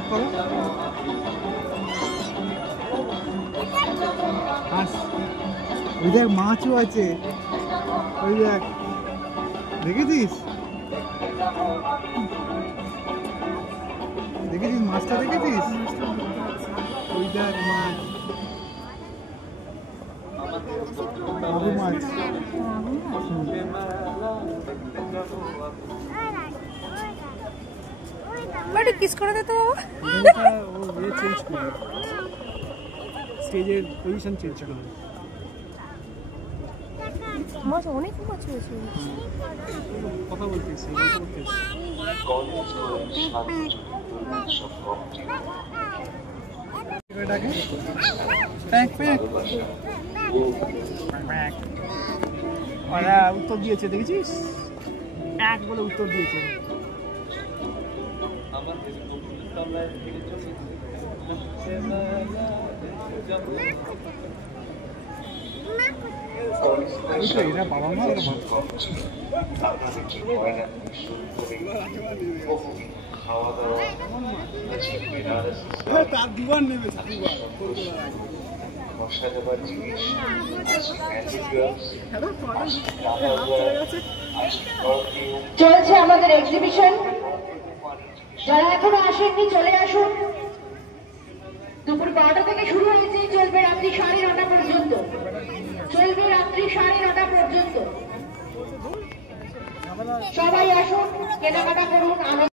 Pack করো। হাস, ওই দেখ মাছও আছে, ওই দেখ, দেখেছিস দেখেছিস মাছটা দেখেছিস? ওই দেখ মাছ, বাবু মাছ। বাড়ি কিস করে দে তো বাবা। ও চেঞ্জ করে স্টেজের পজিশন চেঞ্জ করে। মাছ অনেক মাছ হয়েছে। কথা বলতেছি ওরা উত্তর দিয়েছে, দেখেছিস? এক বলে উত্তর দিয়েছে। এরা বাবা মা তার দুবার নেমেছে। চলছে আমাদের এক্সিবিশন। যারা এখনো আসেননি চলে আসুন। দুপুর 12টা থেকে শুরু হয়েছে, চলবে রাত্রি 9:30 পর্যন্ত। চলবে রাত্রি 9:30 পর্যন্ত। সবাই আসুন, কেনাকাটা করুন।